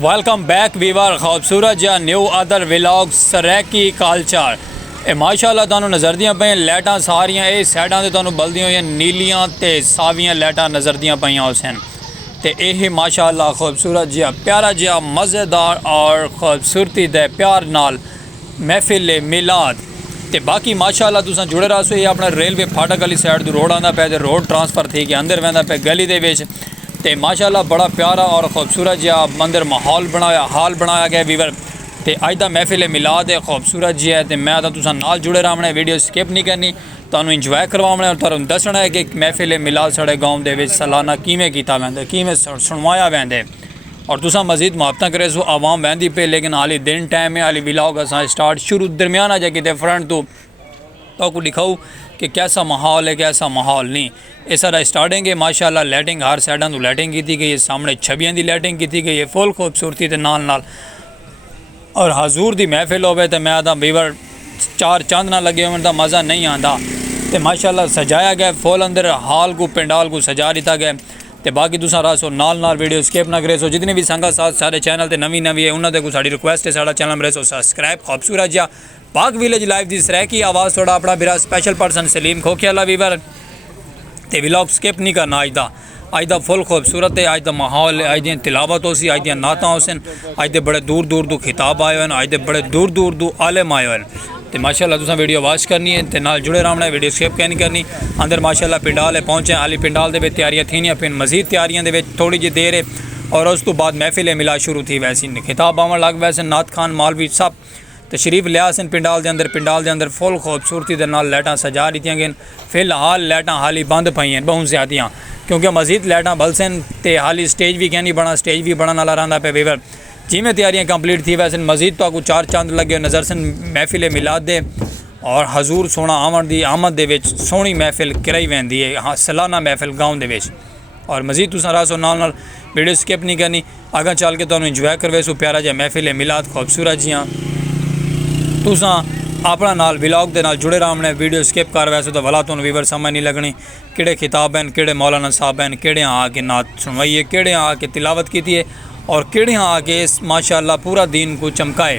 Welcome back viewer خوبصورت جا new ادر ولاگ سریکی کلچر اے ماشاءاللہ تانوں نظر دیاں پئیاں لائٹاں ساریاں اے سائڈاں تے تانوں بلدیاں ہوئیاں نیلیاں تے ساویاں لائٹاں نظر دیاں پئیاں حسین تے اے ماشاءاللہ خوبصورت جا پیارا جا مزیدار اور خوبصورتی دے پیار نال محفل میلاد تے باقی ماشاءاللہ تساں جڑے رہو یہ اپنا ریلوے پھاٹک والی سائڈ تو روڈ آندا پیا تے روڈ ٹرانسفر تھی کہ اندر ویندا پیا گلی دے وچ تے ماشاءاللہ بڑا پیارا اور خوبصورت جہا مندر ماحول بنایا گیا ویور تے اج دا محفل میلاد ہے خوبصورت جہا ہے تے میں تساں نال جڑے رہنا ویڈیو سکپ نہیں کرنی تانوں انجوائے کرواونا اور تانوں دسنا ہے کہ محفل میلاد ساڈے گاؤں دے وچ سالانہ کیویں کیتا ویندا کیویں سنوایا ویندا اور تساں مزید محبتاں کرے سو عوام ویندی پہ لیکن حالی دن ٹائم ہے حالی ولاگ اساں سٹارٹ شروع درمیان جا کتے فرنٹ تو کو دکھاؤ کہ کیسا ماحول ہے کیسا ماحول نہیں اس طرح اسٹارٹنگ ہے ماشاءاللہ لائٹنگ ہر سائڈاں تو لائٹنگ کی گئی ہے سامنے چھبیاں دی لائٹنگ کی گئی ہے فل خوبصورتی دے نال اور حضور دی محفل ہوئے تو میں آدھا ویور چار چاند نہ لگے ہوئے تو مزہ نہیں آندا تے ماشاءاللہ سجایا گیا فل اندر ہال کو پنڈال کو سجا دیتا گیا تے باقی دوسرا رہا سو نال ویڈیو سکپ نہ کرے سو جتنے بھی سنگا ساتھ سارے چینل تے نوی ہے انہوں نے کو ساری ریکویسٹ ہے سارا چینل مرے سو سبسکرائب خوبصورت جا پاک ویلیج لائف دی سریکی آواز تھوڑا اپنا میرا اسپیشل پرسن سلیم کھوکھیالا ویور تے ولاگ سکپ نہیں کرنا اج دا فل خوبصورت ہے اج دا ماحول ہے اج دی تلاوت ہو سی اج دی نعتاں ہوسن اج دے بڑے دور دور خطاب آئے ہیں اج دے بڑے دور دور عالم آئے ہیں تے ماشاءاللہ تساں ویڈیو واچ کرنی ہے تے نال جڑے رہنا ہے ویڈیو سکپ نہیں کرنی اندر ماشاءاللہ پنڈال ہے پہنچے علی پنڈال دے وچ تیاریاں تھینیاں پھر مزید تیاریاں دے وچ تھوڑی جی دیر ہے اور اس تو بعد محفل میلاد شروع تھی ویسی خطاب آون لگ ویسے نعت خان مولوی سب تشریف لیا سن پنڈال دے اندر فل خوبصورتی دے نال لائٹاں سجا دیتیاں گئیں فی الحال لائٹاں حالی بند پئی ہیں بہت زیادیاں کیونکہ مزید لائٹاں بل سن تے حالی سٹیج بھی کہنی بنا سٹیج بھی بنانا والا رہندا پہ ویور جی میں تیاریاں کمپلیٹ تھی ویسے مزید تو کو چار چاند لگے نظر سن محفل میلاد دے اور حضور سونا آمد دے وچ سونی محفل کرائی ویندی ہے ہاں سالانہ محفل گاؤں دے وچ اور مزید تساں رہا سو نال ویڈیو سکپ نہیں کرنی آگاں چل کے تانوں انجوائے کروے سو پیارا جا محفل میلاد خوبصورت جیاں تساں اپنا نال ولاگ دے نال جڑے رہنا ویڈیو سکپ کر ویسے تو ولا تانوں ویور سمجھ نہیں لگنی کہڑے خطاب ہیں کہڑے مولانا صاحب ہیں کہڑے آ کے نعت سنوائی ہے کہڑے آ کے تلاوت کیتی ہے اور کہڑے آ کے اس ماشاءاللہ پورا دین کو چمکائے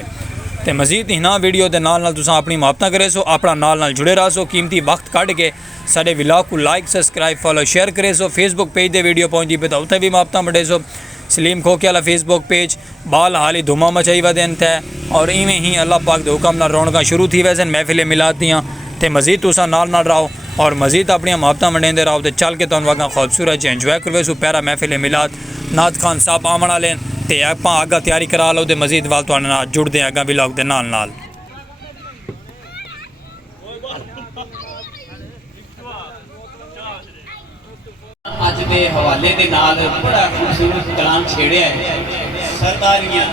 تے مزید ہنا ویڈیو دے نال تساں اپنی محبتاں کرے سو اپنا نال جڑے رہ سو قیمتی وقت کڈ کے سارے ولاگ کو لائک سبسکرائب فالو شیئر کرے سو فیس بک پیج دے ویڈیو پہنچی پہ تو اتنے بھی محبتاں بڑھے سو سلیم کھوکھیالا فیس بک پیج بال حالی دھما مچائی وا دین تھے اور ایویں ہی اللہ پاک دے حکم نال رونقاں شروع تھی ویسے محفل میلاد دیاں تے مزید تساں نال رہو اور مزید اپنی محبتاں منڈیندے رہو تے چل کے تانوں واگاں خوبصورت جے انجوائے کروے سو پیارا محفل میلاد نعت خان صاحب آمن والے تے اپاں آگاں تیاری کرا لو تے مزید وال تواڈے نال جڑ دے آگاں ولاگ دے نال اج دے حوالے دے نال بڑا خوبصورت کلام چھیڑیا ہے سرداریاں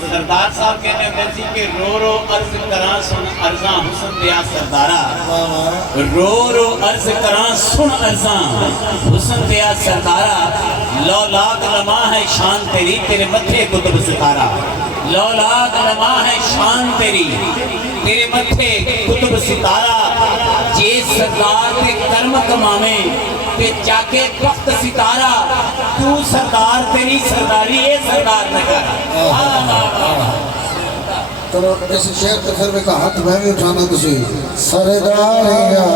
سردار صاحب کہنے ہوتے سی کہ رو رو عرض کراں سن عرضاں حسن دیا سردارا رو رو عرض کراں سن عرضاں حسن دیا سردارا لولاک لما ہے شان تیری تیرے متھے قطب ستارہ لولاک لما ہے شان تیری تیرے متھے قطب ستارہ جے سردار تے کرم کماویں تے چاکے وقت ستارہ تو سردار تیری سرداری اے سردار نہ کر تو اس شعر تجربے کا حق میں بھی اٹھانا تسی سرداریاں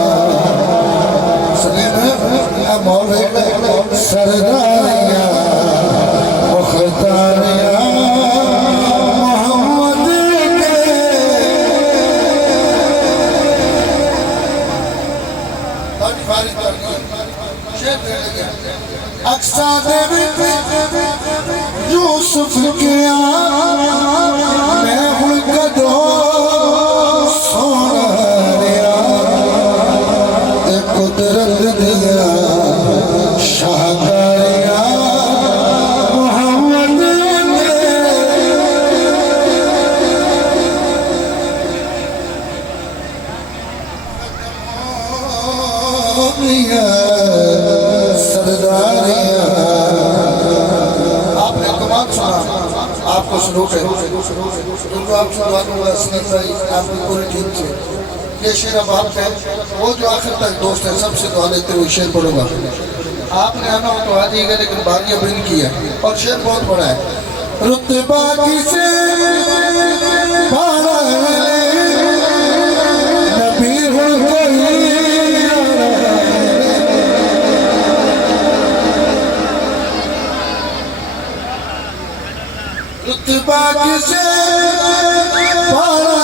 سلیم ہے مولوی سرداریاں مختاریاں محمد کے اقصا دے یوسف کیا میں ہوں کدو سونا ریا تے قدرت دیا شاہکاریا محمد نے سرداریاں آپ نے کمال سنا آپ کو شروع ہے جو آپ سے دعا ہوگا سنیت بھائی آپ کی پوری ٹیم سے یہ شعر اب آپ ہے وہ جو آخر تک دوست ہیں سب سے دعا لیتے ہوئے شعر پڑھوں گا آپ نے آنا ہو تو آ جائے گا لیکن باقی اب ان کی ہے اور شعر بہت بڑا ہے रुतबा किसे भाड़ा नबी हो गई रुतबा किसे भाड़ा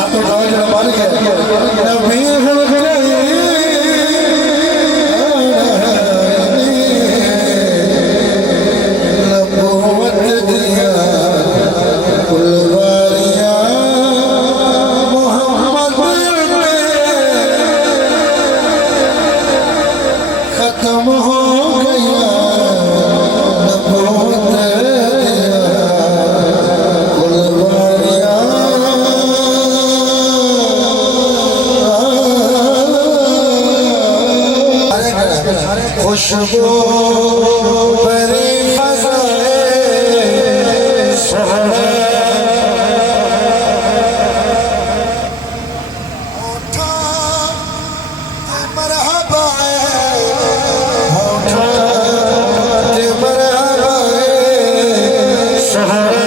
आप तो गाँव जरा मार गया नबी हो गई खुशबू बड़ी फज़ाए सोहरा होठा ते मरहबा होठा ते मरहबा सोहरा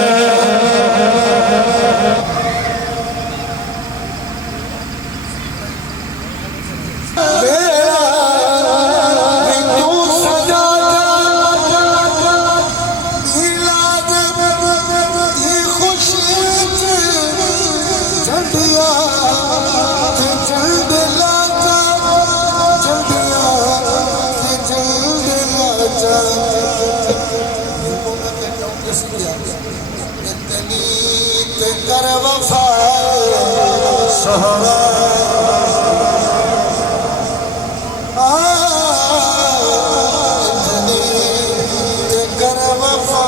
कर वफा सोहरा कर वफा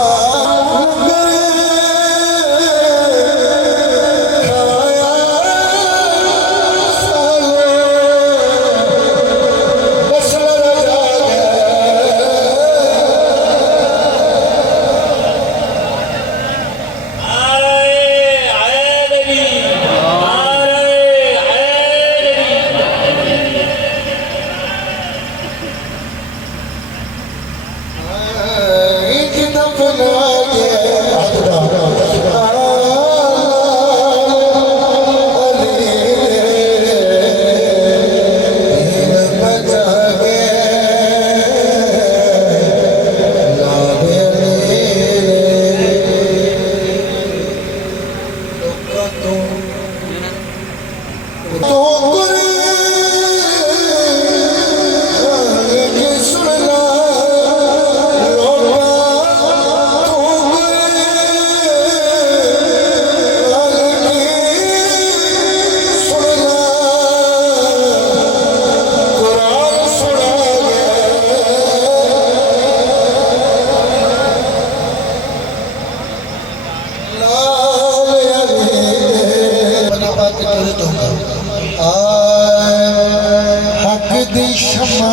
हक दी शमा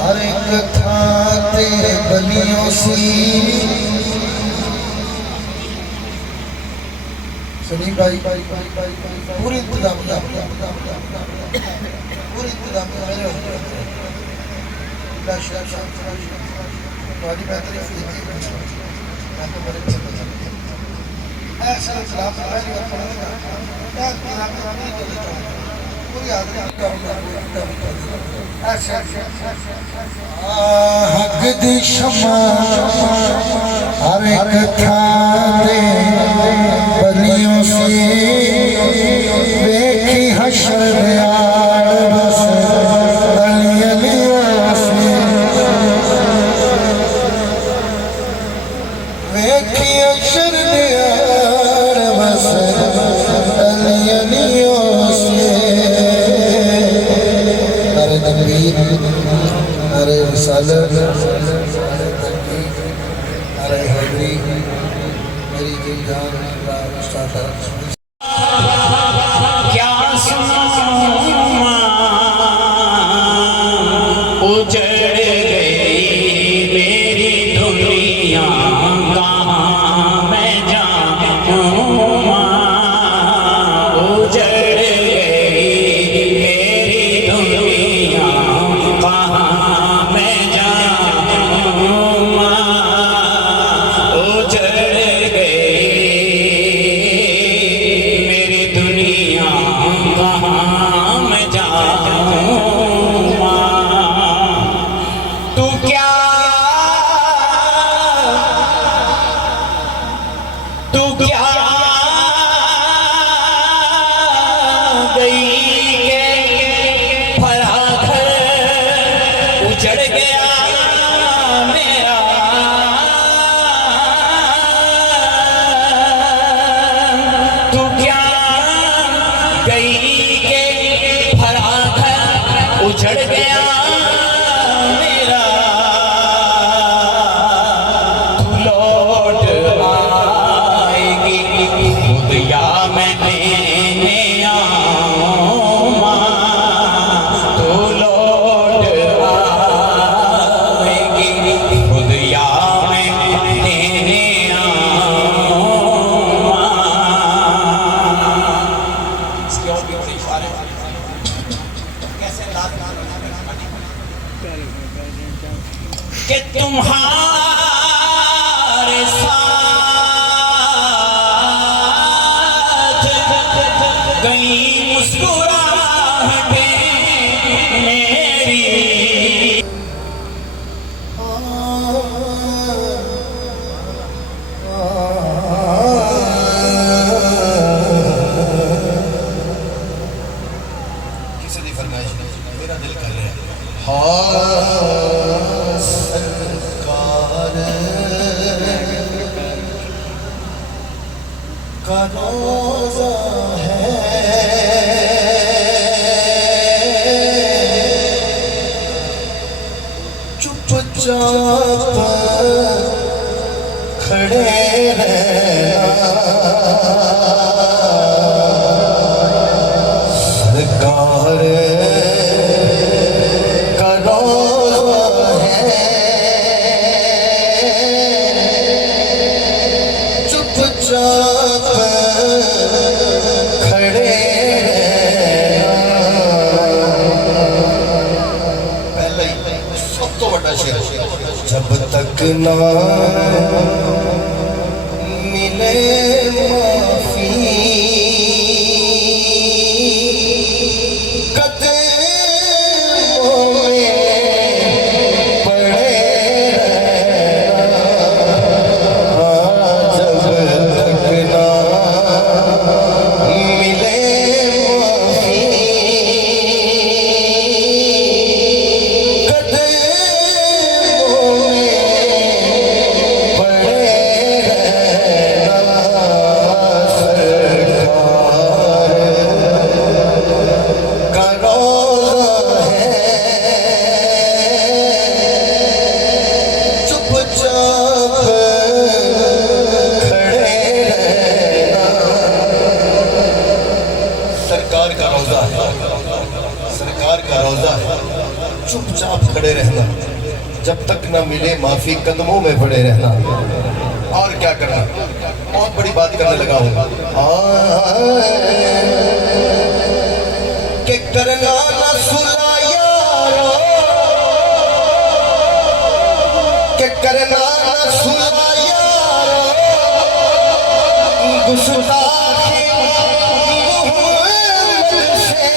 हर एक खाते बलियों सी सनी भाई पूरी इंतजाम पूरी इंतजाम तुम्हारी बेहतरी मैं तो बड़े ऐसा खिलाफ हक दी शमा हर एक थाने बलियों से देखी हशर यार बस अली अलियों से देखी हशर यार बस अली अलियों से अरे तकबीर अरे रिसालत अरे हजरी मेरी दिल जान उस्ताद क्या सुनाऊं उजड़ गई मेरी दुनिया कहाँ मैं जाऊं उजड़ गई मेरी दुनिया कहाँ मैं जाऊं تمہارے ساتھ گئی مسکراہٹیں میری. کسی دی فرمائش نہیں، میرا دل کر رہا ہے سرکار کا روزہ ہے، چپ چاپ کھڑے رہنا، سرکار کا روزہ ہے، چپ چاپ کھڑے رہنا. پہلا ہی سب تو بڑا شعر، جب تک نہ ملے معافی قدموں میں پڑے رہنا، جب تک نہ ملے معافی قدموں میں پڑے رہنا، سرکار کا روزہ ہے، چپ چاپ کھڑے رہنا. سرکار کا روزہ ہے، سرکار کا روزہ ہے، چپ چاپ کھڑے رہنا، جب تک نہ ملے معافی قدموں میں پڑے رہنا. اور کیا کرنا، بہت بڑی بات کرنے لگا ہوں کہ کرنا نہ صلح یارو، کہ کرنا نہ صلح یارو، گستاخی محمد سے،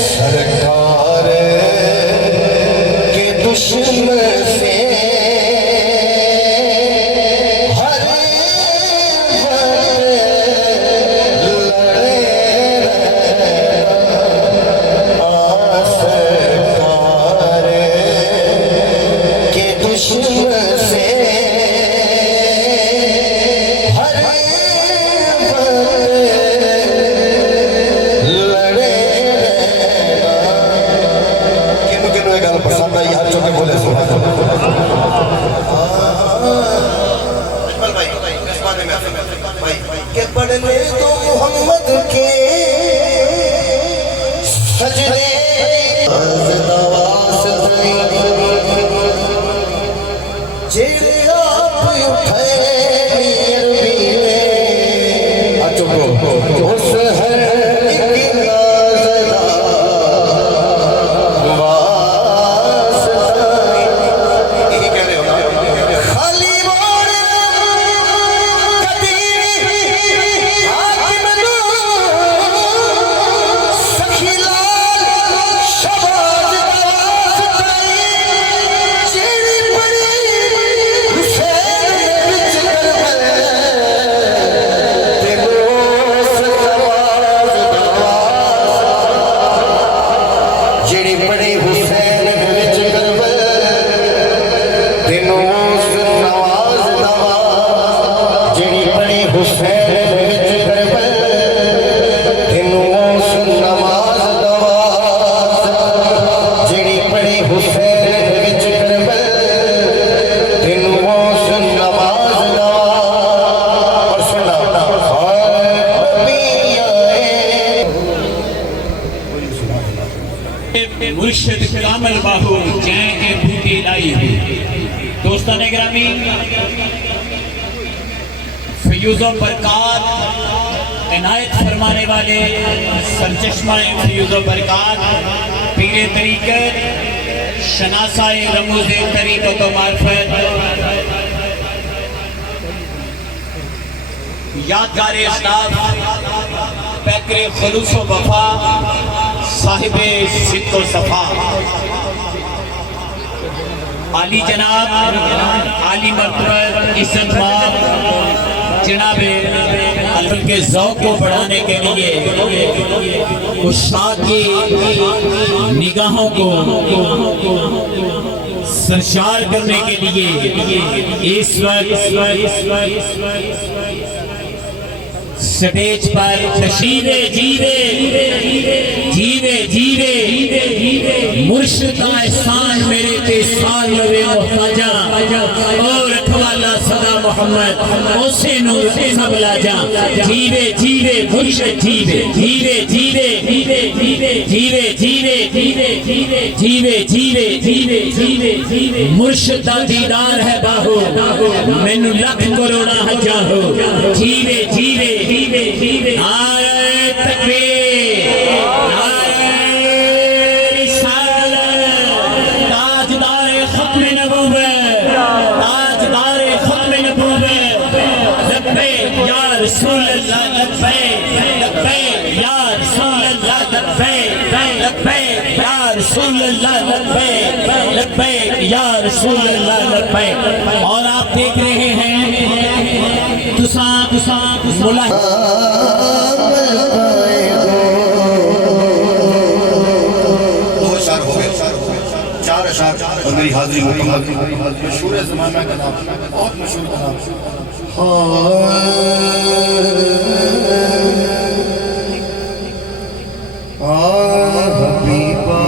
سرکار کے دشمن سے ہر وقت لڑے رہنا، سرکار کے دشمن سے ہر وقت لڑے رہنا. کنوں کنوں یہ گل پسند آئی، ہاتھ چوکے بولے سبحان اللہ. اجمل بھائی میزبان میں بھائی کہ پڑھنے تو محمد کے سجدے جیڑے آپ اٹھے عربی میں، اس ہے ایک نازدہ واسطہ. یہی کہہ رہے ہو خالی مور قدیر حاکم نو سخی لال شباز واسطہ، جیڑی بڑی حسین وچ کربل تے موس نواز نواز، جیڑی بڑی حسین وچ کربل تے موس نواز نواز، جیڑی بڑی حسین وچ کربل تے موس نواز نواز، جیڑی بڑی حسین وچ کربل تے موس نواز نواز. اور سننا مرشد کامل باہو جائیں کے بھوٹی لائی ہوئی. دوستان گرامی، فیوز و برکات عنایت فرمانے والے سرچشمہ فیوز و برکات پیر طریقت شناسائے رموز طریقت و معرفت، یادگار اسلاف، پیکر خلوص و وفا، صاحب صدق و صفا، عالی جناب، عالی مرتبہ عزت مآب جناب علم کے ذوق کو بڑھانے کے لیے استاد کی نگاہوں کو سرشار کرنے کے لیے اس وقت سٹیج پر تشریف جیوے مرشد احسان میرے تے سال لوے محتاجا اور رکھوالا صدا محمد اسے نور سب لاجا جیوے مرشد جیوے مرشد دا دیدار ہے باہو مینو لکھ کروڑا حجا ہو جیوے نعرہ تکبیر، نعرہ رسالت، تاجدار ختم نبوت، تاجدار ختم نبوت، لبیک یا رسول اللہ، لبیک لبیک یا رسول اللہ، لبیک لبیک یا رسول اللہ، لبیک لبیک یا رسول اللہ، لبیک۔ اور آپ دیکھ رہے ہیں دو اشعار ہو گئے، 4 اشعار اور میری حاضری مکمل۔ مشہور زمانہ کا نام، بہت مشہور کا نام، حبیبا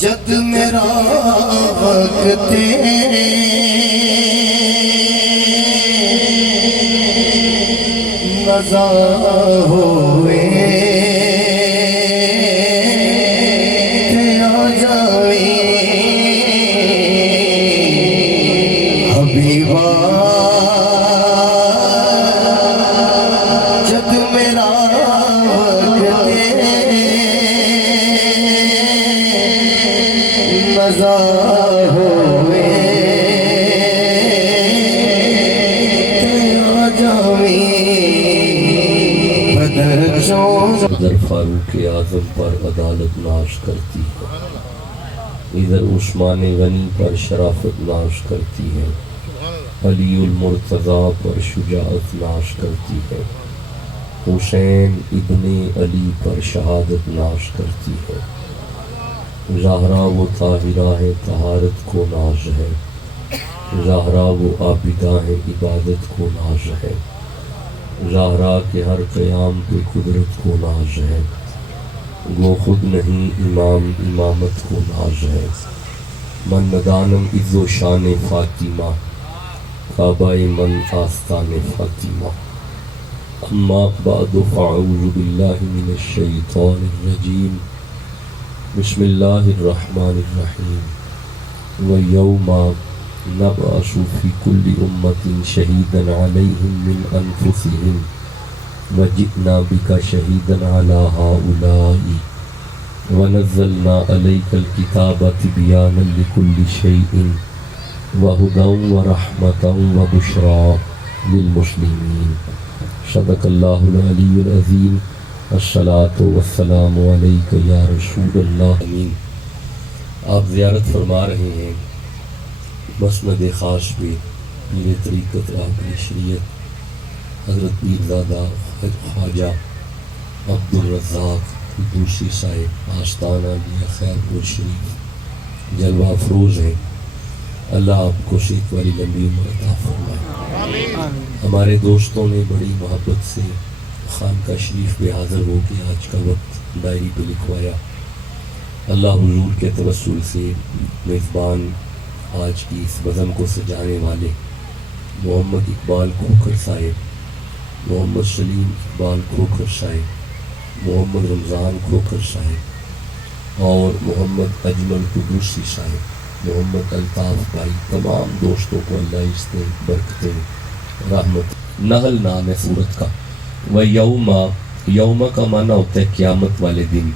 جد میرا وقت نزا ہوئے آ جاوی حبیبا جد میرا وقت نزا ہوئے ادھر فاروق اعظم پر عدالت ناش کرتی ہے، ادھر عثمان غنی پر شرافت ناش کرتی ہے، علی المرتضیٰ پر شجاعت ناش کرتی ہے، حسین ابن علی پر شہادت ناش کرتی ہے، زہرا و طاہرہ ہے طہارت کو ناز ہے، زہرا و عابدہ ہے عبادت کو ناز ہے، زہرا کے ہر قیام پہ قدرت کو ناز ہے، وہ خود نہیں امام امامت کو ناز ہے، من ندانم عز و شان فاطمہ کعبہ من آستان فاطمہ، اما بعد فاعوذ باللہ من الشیطان الرجیم، بسم اللہ الرحمن الرحیم، وَيَوْمَ نبعث في كل أمة شهيدا عليهم من أنفسهم وجئنا بك شهيدا على هؤلاء ونزلنا عليك الكتاب تبيانا لكل شيء وهدى ورحمة وبشرى للمسلمين۔ صدق الله العلي العظيم۔ الصلاة والسلام عليك يا رسول الله۔ آمین۔ آپ زیارت فرما رہے ہیں مسند خاص پہ پیر طریقت راہبری شریعت حضرت پیرزادہ خواجہ عبدالرزاق دوسری صاحب آستانہ لیا خیر پور شریف جلوہ افروز ہیں، اللہ آپ کو صحت والی لمبی عمر عطا فرمائے۔ ہمارے دوستوں نے بڑی محبت سے خانقاہ شریف پہ حاضر ہو کے آج کا وقت ڈائری پہ لکھوایا، اللہ حضور کے توسل سے میزبان آج کی اس بزم کو سجانے والے محمد اقبال کھوکھر صاحب، محمد سلیم اقبال کھوکھر صاحب، محمد رمضان کھوکھر صاحب اور محمد اجمل قدوسی صاحب، محمد الطاف بھائی، تمام دوستوں کو اللہ اس نے برکتیں رحمت۔ نحل نام ہے سورت کا، وَيَوْمَ यौम का माना होता है क़यामत वाले दिन।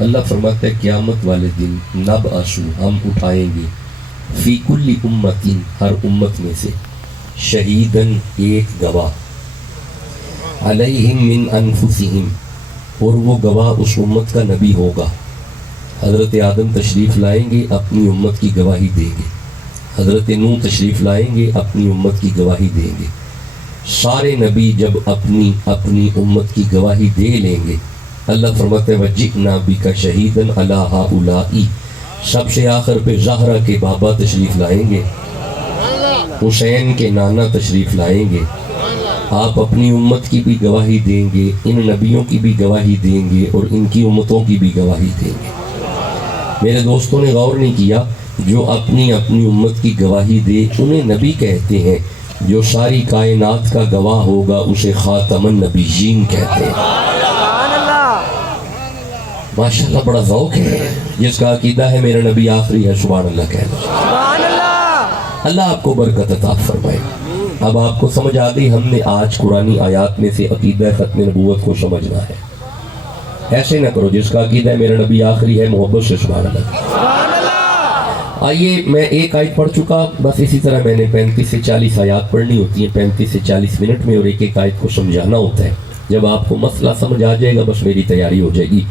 अल्लाह फरमाता है क़यामत वाले दिन नब आशु हम उठाएंगे फी कुल्ली उम्मतिन हर उम्मत में से शहीदन एक गवाह अलैहिम मिन अनफुसिहिम और वो गवाह उस उम्मत का नबी होगा। हज़रत आदम तशरीफ़ लाएंगे अपनी उम्मत की गवाही देंगे, हज़रत नूह तशरीफ़ लाएंगे अपनी उम्मत की गवाही देंगे। सारे नबी जब अपनी अपनी उम्मत की गवाही दे लेंगे, अल्लाह फरमाते हैं वजि'ना बिका शहीदन अला हाउलाई, सबसे आखिर पे ज़हरा के बाबा तशरीफ़ लाएंगे, हुसैन के नाना तशरीफ़ लाएंगे। आप अपनी उम्मत की भी गवाही देंगे, इन नबियों की भी गवाही देंगे और इनकी उम्मतों की भी गवाही देंगे। मेरे दोस्तों ने गौर नहीं किया, जो अपनी अपनी उम्मत की गवाही दे उन्हें नबी कहते हैं, जो सारी कायनात का गवाह होगा उसे खातमुन नबीयीन कहते हैं। माशाल्लाह बड़ा ज़ौक़ है, जिसका अकीदा है मेरा नबी आखिरी है, सुभान अल्लाह कहना। अल्लाह आपको बरकत अता फरमाए। अब आपको समझ आ गई, हमने आज कुरानी आयात में से अकीदा ख़त्म नबूवत को समझना है। ऐसे न करो जिसका अकीदा है मेरा नबी आखिरी है, मोहब्बत से सुभान अल्लाह। आइए मैं एक आयत पढ़ चुका, बस इसी तरह मैंने 35 से 40 आयत पढ़नी होती है, 35 से 40 मिनट में, और एक एक आयत को समझाना होता है। जब आपको मसला समझ आ जाएगा बस मेरी तैयारी हो जाएगी।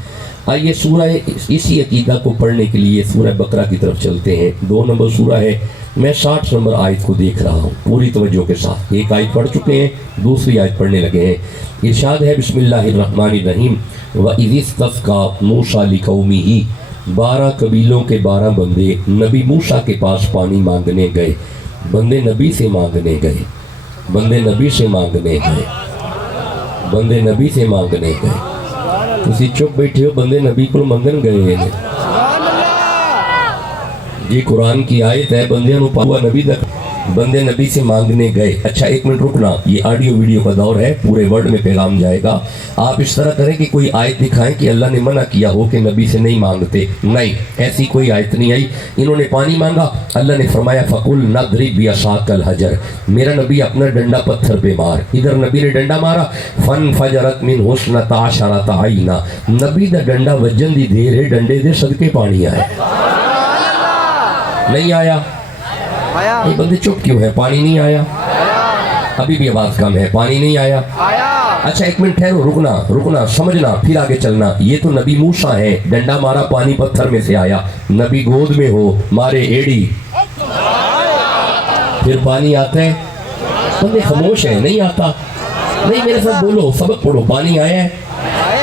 आइए सूरह इसी अकीदा को पढ़ने के लिए सूरह बकरा की तरफ चलते हैं। 2 नंबर सूरह है, मैं 60 नंबर आयत को देख रहा हूँ पूरी तवज्जो के साथ। एक आयत पढ़ चुके हैं, दूसरी आयत पढ़ने लगे हैं। इरशाद है बिस्मिल्लाहिर्रहमानिर्रहीम व इज़िस्तस्क़ा मूसा लिक़ौमिही, 12 कबीलों के 12 बंदे नबी मूसा के पास पानी मांगने गए। बंदे नबी से मांगने गए, बंदे नबी से मांगने गए, बंदे नबी से मांगने गए। तुसी चुप बैठे हो, बंदे नबी को मंगन गए हैं। ये कुरान की आयत है, बंदे हुआ नबी तक बंदे नबी से मांगने गए। अच्छा एक मिनट रुकना, ये ऑडियो वीडियो का दौर है, पूरे वर्ल्ड में पैगाम जाएगा। आप इस तरह करें कि कोई आयत दिखाएं कि अल्लाह ने मना किया हो कि नबी से नहीं मांगते। नहीं, ऐसी कोई आयत नहीं आई। इन्होंने पानी मांगा, अल्लाह ने फरमाया फकुल नदरिब बिअसाकल हजर, मेरा नबी अपना डंडा पत्थर पे मार। इधर नबी ने डंडा मारा, फन फजरत मिन हुस्नता अशरता आइना, नबी दा डंडा वजन दी देर है, डंडे दे सदके पानी आया। नहीं आया? ये बंदे चुप क्यों है? पानी नहीं आया? अभी भी आवाज कम है, पानी नहीं आया? अच्छा एक मिनट ठहरो, रुकना रुकना, समझना, फिर आगे चलना। ये तो नबी मूसा है, डंडा मारा पानी पत्थर में से आया। नबी गोद में हो, मारे एड़ी, फिर पानी आता है? बंदे खामोश है, नहीं आता। नहीं, मेरे साथ बोलो, सबक पढ़ो। पानी आया है?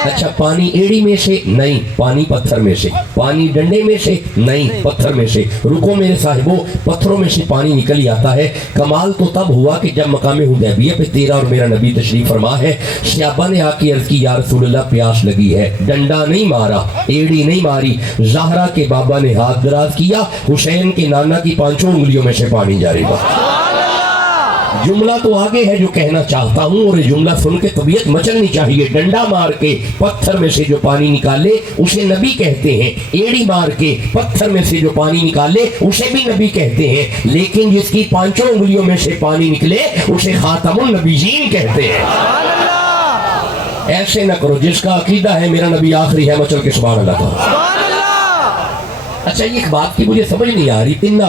अच्छा, पानी एड़ी में से? नहीं, पानी पत्थर में से। पानी डंडे में से? नहीं, पत्थर में से। रुको मेरे साहिबो, पत्थरों में से पानी निकल ही आता है। कमाल तो तब हुआ कि जब मकामे हुदैबिया पे तेरा और मेरा नबी तशरीफ फरमा है। सहाबा ने आके अर्ज की, या रसूलल्लाह प्यास लगी है। डंडा नहीं मारा, एड़ी नहीं मारी, ज़हरा के बाबा ने हाथ दराज किया, हुसैन के नाना की 5 उंगलियों में से पानी जारी हुआ। जुमला तो आगे है जो कहना चाहता हूँ, और ये जुमला सुन के तबीयत मचलनी चाहिए। डंडा मार के पत्थर में से जो पानी निकाले उसे नबी कहते हैं, एड़ी मार के पत्थर में से जो पानी निकाले उसे भी नबी कहते हैं, लेकिन जिसकी 5 उंगलियों में से पानी निकले उसे खातमुन नबीयीन कहते हैं। ऐसे न करो, जिसका अकीदा है मेरा नबी आखिरी है, मचल के सुभान अल्लाह कहो। अच्छा एक बात की मुझे समझ नहीं आ रही, इन्ना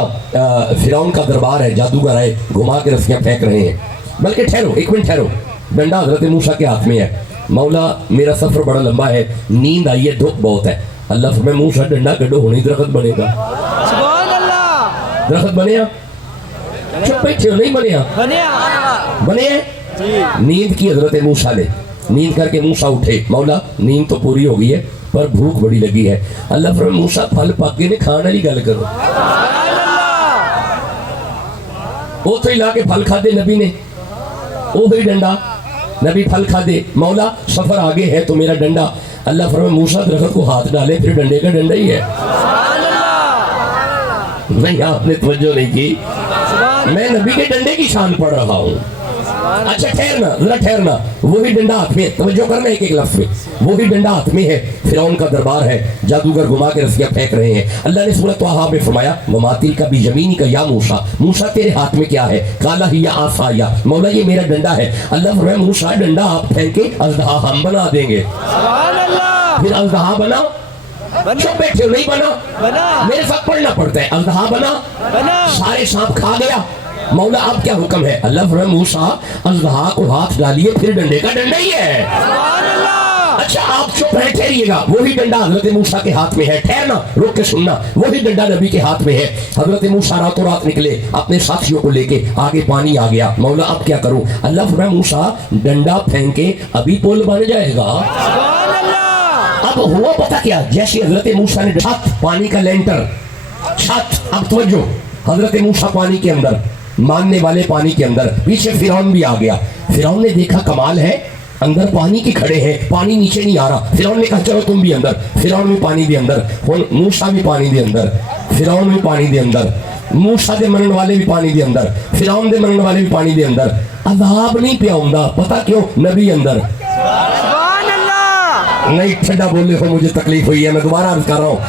फिरौन का दरबार है, जादूगर है, घुमा के रस्सियां फेंक रहे हैं। बल्कि ठहरो, एक मिनट ठहरो, डंडा हजरत मूसा के हाथ में है। मौला मेरा सफर बड़ा लंबा है, नींद आई है, धूप बहुत है। अल्लाह में मूसा डंडा कड्डो, होनी दरख्त बनेगा। दरख्त बने? चुप बैठे हो, नहीं बने? बने? नींद की हजरत मूसा ने, नींद करके मूसा उठे। मौला नींद तो पूरी हो गई है पर भूख बड़ी लगी है। अल्लाह फरमाया मूसा फल पाके ने खाने वाली गल करो। वो तो ला के फल खादे नबी ने, वो ही डंडा, नबी फल खादे। मौला सफर आगे है तो मेरा डंडा। अल्लाह फरमाया मूसा दरख्त को हाथ डाले, फिर डंडे का डंडा ही है। नहीं, आपने तवज्जो नहीं की, मैं नबी के डंडे की शान पढ़ रहा हूँ। अच्छा ठहरना, जरा ठहरना। वही डंडा हाथ में, तवज्जो करना एक एक लफ्ज में, वही डंडा हाथ में है, फिरौन का दरबार है, जादूगर घुमा के रस्सियां फेंक रहे हैं। अल्लाह ने सूरत तहा में फरमाया वमातिल का बिजमीनी का या मूसा, मूसा तेरे हाथ में क्या है? काला ही या आसाया, मौला ये मेरा डंडा है। अल्लाह फरमाया मूसा डंडा आप फेंके अज़दहा हम बना देंगे। फिर अज़दहा बना, चुप बैठे हो, नहीं बना, मेरे साथ पढ़ना पड़ता है। अज़दहा बना, सारे सांप खा गया। मौला आप क्या हुक्म है? अल्लाह फरमाया मूसा अज़दहा को हाथ डालिए, फिर डंडे का डंडा ही है। अच्छा आप चुप रहे, ठहरिएगा। वही डंडा हजरत मूसा के हाथ में है, ठहरना, रुक के सुनना। वही डंडा नबी के हाथ में है। हजरत मूसा रातों रात निकले, अपने साथियों को लेके, आगे पानी आ गया। मौला अब क्या करूं? अल्लाह फरमाया मूसा डंडा फेंके, अभी पुल बन जाएगा। अब हुआ पता क्या? जैसे हजरत मूसा ने छत, पानी का लेंटर, छत, अब तवज्जो, हजरत मूसा पानी के अंदर, मानने वाले पानी के अंदर, पीछे फिरौन भी आ गया। फिरौन ने देखा कमाल है, अंदर पानी के खड़े हैं, पानी नीचे नहीं आ रहा। फिरौन ने कहा चलो तुम भी अंदर। फिरौन भी पानी दे अंदर, मूसा भी पानी दे अंदर, फिरौन भी पानी दे अंदर, मूसा दे मनन वाले भी पानी दे अंदर, फिरौन दे मनन वाले भी पानी दे अंदर। अज़ाब नहीं पिया हुंदा, पता क्यों? नबी अंदर। नहीं ठंडा बोले हो, मुझे तकलीफ हुई है, मैं दोबारा अर्ज कर रहा हूँ।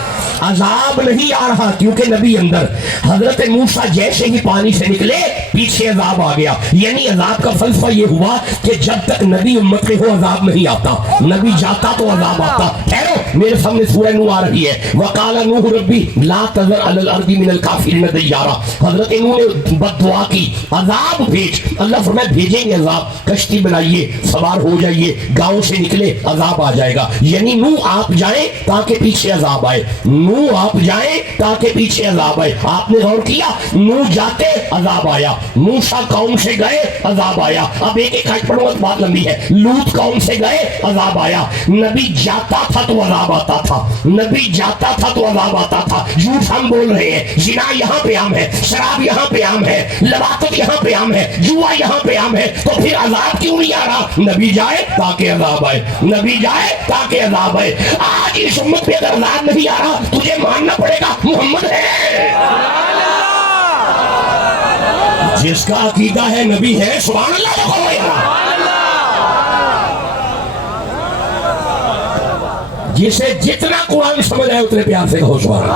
अजाब नहीं आ रहा क्योंकि नबी अंदर। हजरत मूसा जैसे ही पानी से निकले, पीछे अजाब आ गया। यानी अजाब का फलसफा ये हुआ कि जब तक नबी उम्मत के हो अजाब नहीं आता, नबी जाता तो अजाब आता। ठहरो, मेरे सामने सूरह नूह आ रही है। वकाला नूह रब्बी ला तज़र अलल अर्दी मिनल काफिरीन दय्यारा। हजरत नूह ने बद्दुआ की, अजाब भेज। अल्लाह फरमाया भेजेंगे अजाब, कश्ती बनाइए, सवार हो जाइए, गांव से निकले, अजाब आ जाएगा। यानी नूह आप जाए ताकि पीछे अजाब आए, नूह आप जाए ताकि पीछे अजाब आए। आपने गौर किया? नूह जाते अजाब आया, मूसा कौम से गए अजाब आया। अब एक एक हट पढ़ो, बात लंबी है। लूत कौम से गए अजाब आया। नबी जाता था तो अजाब आता था, नबी जाता था तो अजाब आता था। झूठ हम बोल रहे हैं, जिना यहाँ पे आम है, शराब यहाँ पे आम है, लवाकत यहाँ पे आम है, जुआ यहाँ पे आम है, तो फिर अजाब क्यों नहीं आ रहा? नबी जाए ताकि अजाब आए, नबी जाए ताकि अजाब आए। आज इस उम्मत पे अगर अजाब नहीं आ रहा, तुझे मानना पड़ेगा मोहम्मद है। जिसका अकीदा है नबी है, सुभान अल्लाह तो कहो यार। जिसे जितना कुरान समझ आए उतने प्यार से कहो सुभान अल्लाह।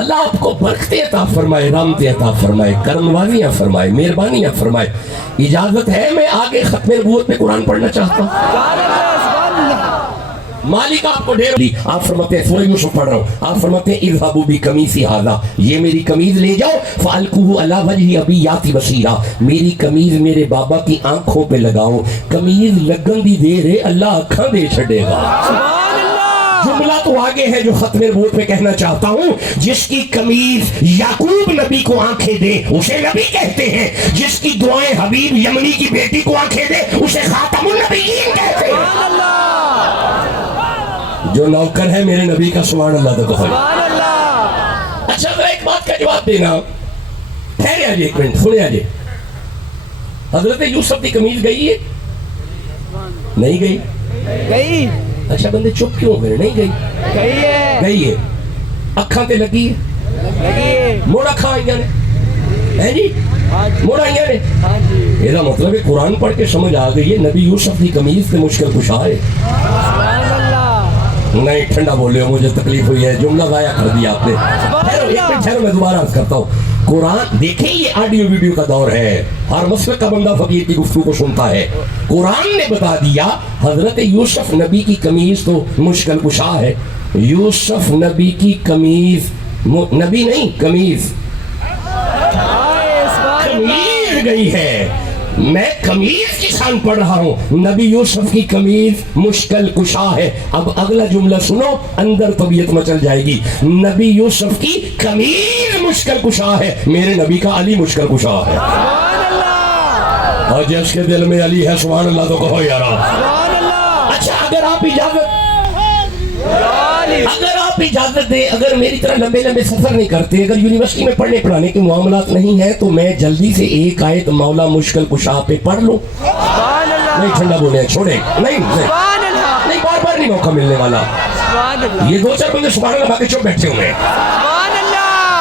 अल्लाह आपको बरकतें अता फरमाए, रहमतें अता फरमाए, करमवाजियां फरमाए, मेहरबानियां फरमाए। इजाजत है मैं आगे खत्म नबूवत में कुरान पढ़ना चाहता हूँ। मालिक आपको ढेर दी। आप फरमाते हैं, सूरह यूसुफ पढ़ रहा हूँ, आप फरमाते हैं इज़हाबू बी कमीसी हाज़ा, ये मेरी कमीज ले जाओ, फ़ालकूहु अला वजही अबी याती बसीरा, मेरी कमीज मेरे बाबा की आंखों पे लगाओ। कमीज लगन दी देर है, अल्लाह अखा दे छड़ेगा। जुमला तो आगे है जो खत्म नबूवत पे कहना चाहता हूँ। जिसकी कमीज याकूब नबी को आंखें दे उसे नबी कहते हैं, जिसकी दुआएं हबीब यमनी की बेटी को आंखें दे उसे खातमुन नबिय्यीन कहते हैं। जो नौकर है मेरे नबी का, सुभान अल्लाह तो कहो। अच्छा जरा एक बात का जवाब देना, ठहरे आजे एक मिनट, सुने आजे। हजरत यूसुफ की कमीज गई है? नहीं गई? गई। अच्छा बंदे चुप क्यों गए? नहीं गई? गई है। गई है। अखा ते लगी है? लगी है। मोड़ अखा आईया ने, है जी? मोड़ आईया ने। हाँ जी। ਇਹਦਾ मतलब है कुरान पढ़ के समझ आ गई है नबी यूसुफ की कमीज से मुश्किल कुशा है। नहीं ठंडा बोले हो, मुझे तकलीफ हुई है, जुमला जाया कर दिया आपने। ठहरो एक मिनट ठहरो, मैं दोबारा अर्ज करता हूँ। कुरान देखिए, ये ऑडियो वीडियो का दौर है, हर मसलक का बंदा फकीर की गुफ्तगू को सुनता है। कुरान ने बता दिया हजरत यूसुफ नबी की कमीज तो मुश्किल कुशा है। यूसुफ नबी की कमीज, नबी नहीं कमीज, कमीज गई है। मैं कमीज की शान पढ़ रहा हूँ, नबी यूसुफ की कमीज मुश्किल कुशा है। अब अगला जुमला सुनो, अंदर तबीयत मचल जाएगी। नबी यूसुफ की कमीज मुश्किल कुशा है, मेरे नबी का अली मुश्किल कुशा है। और जिसके दिल में अली है, सुभान अल्लाह तो कहो यार। अच्छा अगर आप इजाजत दे, अगर मेरी तरह लंबे लंबे सफर नहीं करते, अगर यूनिवर्सिटी में पढ़ने पढ़ाने के मामलात नहीं है, तो मैं जल्दी से एक आयत मौला मुश्किल कुशा पे पढ़ लूं। नहीं ठंडा बोले, छोड़े नहीं बार बार नहीं मौका मिलने वाला। ये दो चार बंदे सुभान अल्लाह बाकी चुप बैठे हुए हैं।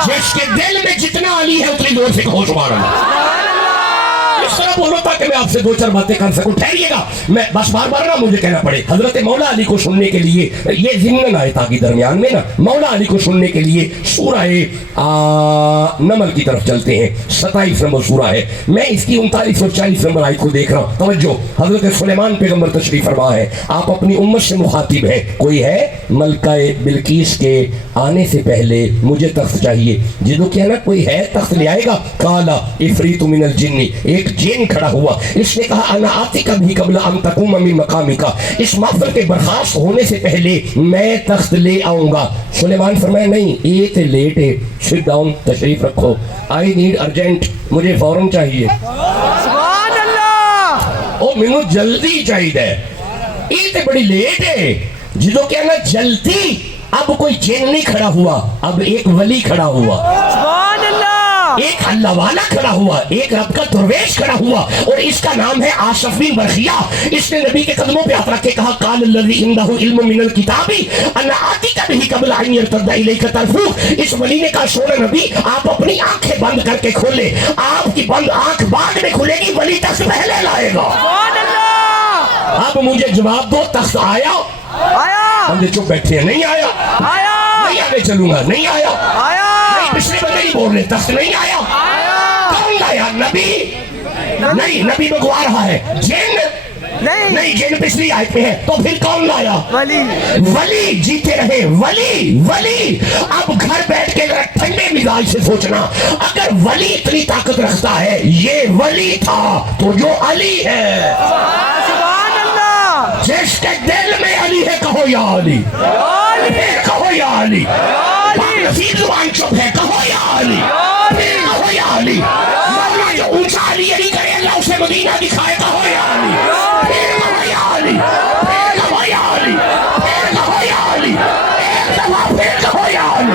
जिसके दिल में जितना अली है उतनी जोर से कहो सुभान अल्लाह। इस तरह बोलो ताकि मैं आपसे दो चार बातें कर सकूं। ठहरिएगा, मैं बस बार बार ना मुझे कहना पड़े। हजरत मौला अली को सुनने के लिए ये ज़िम्नन आयता के दरमियान में ना मौला अली को सुनने के लिए सूरह नमल की तरफ चलते हैं। 27 नंबर सूरह है, मैं इसकी 39 और 40 नंबर आयत को देख रहा हूँ। तवज्जो, हजरत सुलेमान पैगंबर तशरीफ फरमा है, आप अपनी उम्मत से मुखातिब है। कोई है मलका बिल्कीस के आने से पहले मुझे तख्त चाहिए, जिदो क्या ना कोई है तख्त ले आएगा। काला इफरीतु मिनल जिन्नी, एक जिन खड़ा हुआ, इसने कहा अना आतिका भी कबला अन तकुम मिन मकामिका, इस महफिल के बर्खास्त होने से पहले मैं तख्त ले आऊंगा। सुलेमान फरमाया नहीं, ये तो लेट है, सिट डाउन, तशरीफ रखो, आई नीड अर्जेंट, मुझे फौरन चाहिए। सुभान अल्लाह। ओ मैनू जल्दी चाहिए, ये तो बड़ी लेट है। जिदो क्या ना जल्दी, अब कोई जिन नहीं खड़ा हुआ, अब एक वली खड़ा हुआ, सुभान अल्लाह। एक अल्लाह वाला खड़ा हुआ, एक रब का दरवेश खड़ा हुआ, और इसका नाम है आसिफ बिन बरखिया। इसने नबी के कदमों पे हाथ रख के कहा काल लज़ी इंदहु इल्मु मिनल किताबी अना आतिका बिही क़ब्ल अन यरतद्दा इलैका तरफुक। इस वली ने कहा सोना नबी आप अपनी आंखें बंद करके खोले, आपकी बंद आंख बाद में खुलेगी, वली तख्त पहले लाएगा। सुभान अल्लाह। अब मुझे जवाब दो, तख्त आया? आया बंदे चुप बैठे हैं, नहीं आया, आया नहीं आने चलूंगा, नहीं आया, आया नहीं पिछले बंदे नहीं बोल रहे, तख्त नहीं आया। कौन लाया? नबी नहीं, नबी मंगवा रहा है। जिन नहीं, जिन पिछली आयत में है, तो फिर कौन लाया? वली। वली जीते रहे, वली वली। अब घर बैठ के जरा ठंडे मिजाज से सोचना, अगर वली इतनी ताकत रखता है, ये वली था, तो जो अली है, सुभान अल्लाह। जिसके दिल में अली है, कहो या अली, फिर कहो या अली। नसीब जुबान चुप है, कहो या अली, फिर कहो या अली। मौला जो ऊंचा अली अली करे, अल्लाह उसे मदीना दिखाए, कहो या अली, फिर कहो या अली, फिर कहो या अली, फिर कहो या अली, एक दफा फिर कहो या अली।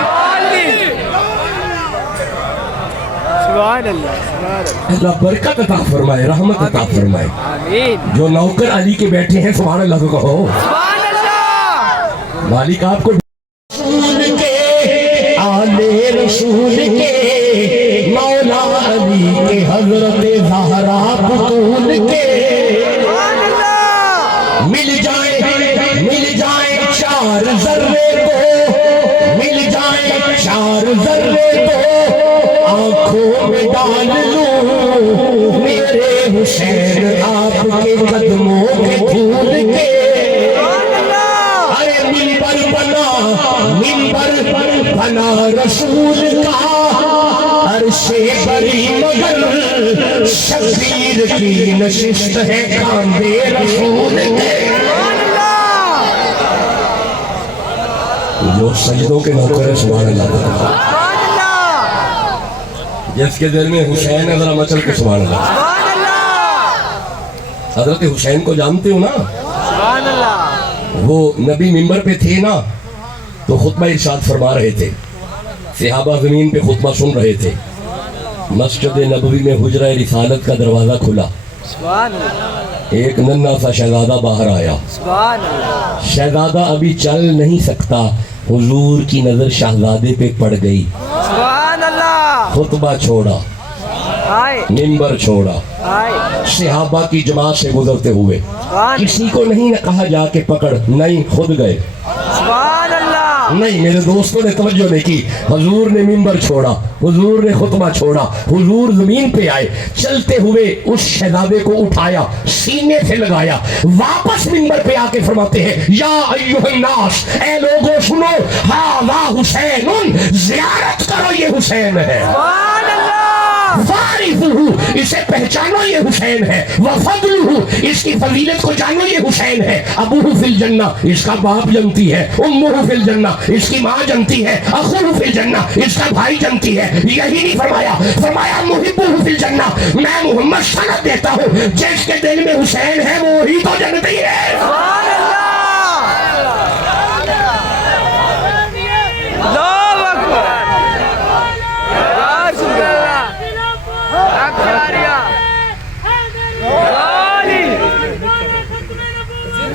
सुभान अल्लाह, सुभान अल्लाह। अल्लाह बरकत अता फरमाए, रहमत अता फरमाए। आमीन। जो नौकर अली के बैठे हैं, सुभान अल्लाह को कहो। सुभान अल्लाह। मालिक आपको रसूल के आले रसूल के मौला अली के हजरत ज़हरा बतूल के सुभान अल्लाह। मिल जाए चार जर्रे को, मिल जाए चार जर्रे को आंखों में डाल लूं, मेरे हुसैन आपके कदमों के धूल के। अरे मिंबर बना रसूल का, अरशे बरी मगर शबीर की नशिस्त है कांधे रसूल के। जो सजदों के नौकर है, सुभान अल्लाह। सुभान अल्लाह। जिसके दिल में हुसैन है, जरा मचल के सुभान अल्लाह। सुभान अल्लाह। हजरत हुसैन को जानते हो ना? सुभान अल्लाह। वो नबी मिंबर पे थे ना, तो खुतबा इरशाद फरमा रहे थे, सहाबा जमीन पे खुतबा सुन रहे थे। मस्जिद नबवी में हुजरा रिसालत का दरवाज़ा खुला, सुभान अल्लाह। एक नन्हा सा शहजादा बाहर आया। सुभान अल्लाह। शहजादा अभी चल नहीं सकता, हुजूर की नज़र शहजादे पे पड़ गई। सुभान अल्लाह। खुतबा छोड़ा, आए मिंबर छोड़ा, आए। सहाबा की जमात से गुजरते हुए सुभान किसी को नहीं न कहा जाके पकड़, नहीं खुद गए। सुभान अल्लाह। नहीं, मेरे दोस्तों ने तवज्जो नहीं की। हुजूर ने मिंबर छोड़ा, हुजूर ने खुतबा छोड़ा, हुजूर जमीन पे आए, चलते हुए उस शहजादे को उठाया, सीने से लगाया, वापस मिंबर पे आके फरमाते हैं या अय्युहन नास, ए लोगों सुनो, हाज़ा हुसैनुन, ज़ियारत करो, ये हुसैन है। सुभान अल्लाह। वारिफुहु, इसे पहचानो, ये हुसैन है। वफदलुहु, इसकी फजीलत को जानो, ये हुसैन है। अबूहु फिल जन्ना, इसका बाप जनती है। उम्मुहु फिल जन्ना, इसकी माँ जनती है। अखुहु फिल जन्ना, इसका भाई जनती है। यही नहीं फरमाया, फरमाया मुहिब्बुहु फिल जन्ना, मैं मोहम्मद सनद देता हूँ, जिसके दिल में हुसैन है वो ही तो जनती है। सुभान अल्लाह। अल्लाहु अकबर।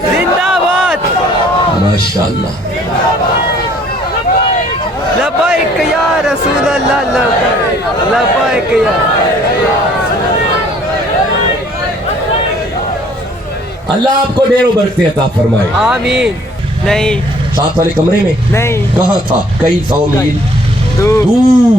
जिंदाबाद। माशाअल्लाह। लब्बैक या रसूल अल्लाह, लब्बैक या। अल्लाह आपको ढेरों बरकतें अता फरमाए। आमीन। नहीं साथ वाले कमरे में नहीं कहाँ था? कई 100 मील दूर। दूर